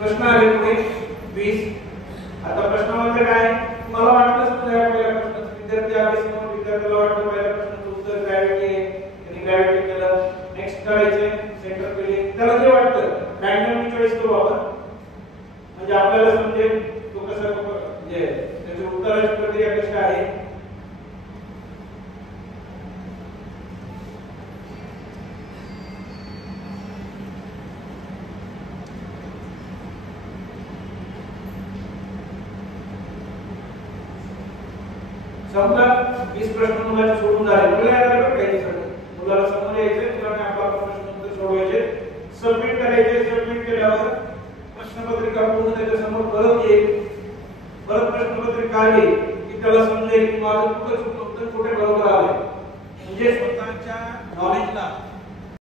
प्रश्न आले पुढे 20. आता प्रश्नामध्ये काय मला वाटतं समजा या पहिल्या प्रश्नाचं विद्यार्थी आले समोर विद्यार्थ्याला वाटतं पहिल्या प्रश्नाचं उत्तर ग्रॅव्हिटी आहे त्यांनी ग्रॅव्हिटी केलं. नेक्स्ट करायचंय सेंटर फिलिंग त्याला जे वाटतं रँडमली चॉईस करू आपण म्हणजे आपल्याला समजेल तो कसा म्हणजे त्याची उत्तराची प्रक्रिया कशी आहे. समजा 20 प्रश्न मुलाचे सोडून झाले मुलं यायला पाहिजे सगळे मुलाला समोर यायचे मुलाने आपला प्रश्न उत्तर सोडवायचे सबमिट करायचे. सबमिट केल्यावर प्रश्नपत्रिका पूर्ण त्याच्या समोर परत येईल. परत प्रश्नपत्रिका आली की त्याला समजेल की माझं कुठे चुकलं कुठे बरोबर आले म्हणजे स्वतःच्या नॉलेजला